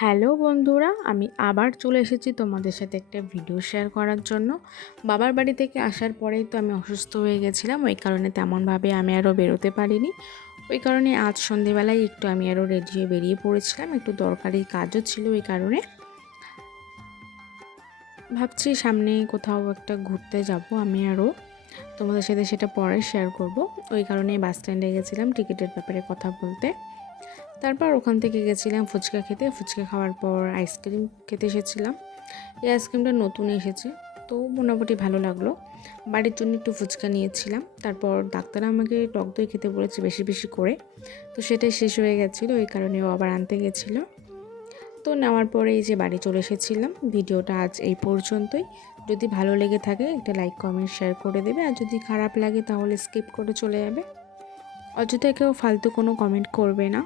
Hello বন্ধুরা, আমি আবার চলে এসেছি তোমাদের সাথে একটা ভিডিও শেয়ার করার জন্য। বাবার বাড়ি থেকে আসার পরেই তো আমি অসুস্থ হয়ে গেছিলাম, ওই কারণে তেমনভাবে আমি আরও বেরোতে পারিনি। ওই কারণে আজ সন্ধেবেলায় একটু আমি আরও রেডি হয়ে বেরিয়ে পড়েছিলাম, একটু দরকারি কাজও ছিল। ওই কারণে ভাবছি সামনে কোথাও একটা ঘুরতে যাব আমি আরও, তোমাদের সাথে সেটা পরে শেয়ার করব। ওই কারণে বাস স্ট্যান্ডে গেছিলাম টিকিটের ব্যাপারে কথা বলতে। তারপর ওখান থেকে গেছিলাম ফুচকা খেতে। ফুচকা খাওয়ার পর আইসক্রিম খেতে এসেছিলাম। এই আইসক্রিমটা নতুন এসেছে, তো মোটামুটি ভালো লাগলো। বাড়ির জন্য একটু ফুচকা নিয়েছিলাম। তারপর ডাক্তার আমাকে টক দই খেতে বলেছে বেশি বেশি করে, তো সেটাই শেষ হয়ে গেছিলো, ওই কারণে ও আবার আনতে গেছিলো। তো নেওয়ার পরে এই যে বাড়ি চলে এসেছিলাম। ভিডিওটা আজ এই পর্যন্তই। যদি ভালো লেগে থাকে একটা লাইক কমেন্ট শেয়ার করে দেবে, আর যদি খারাপ লাগে তাহলে স্কিপ করে চলে যাবে। অযথা কেউ ফালতু কোনো কমেন্ট করবে না।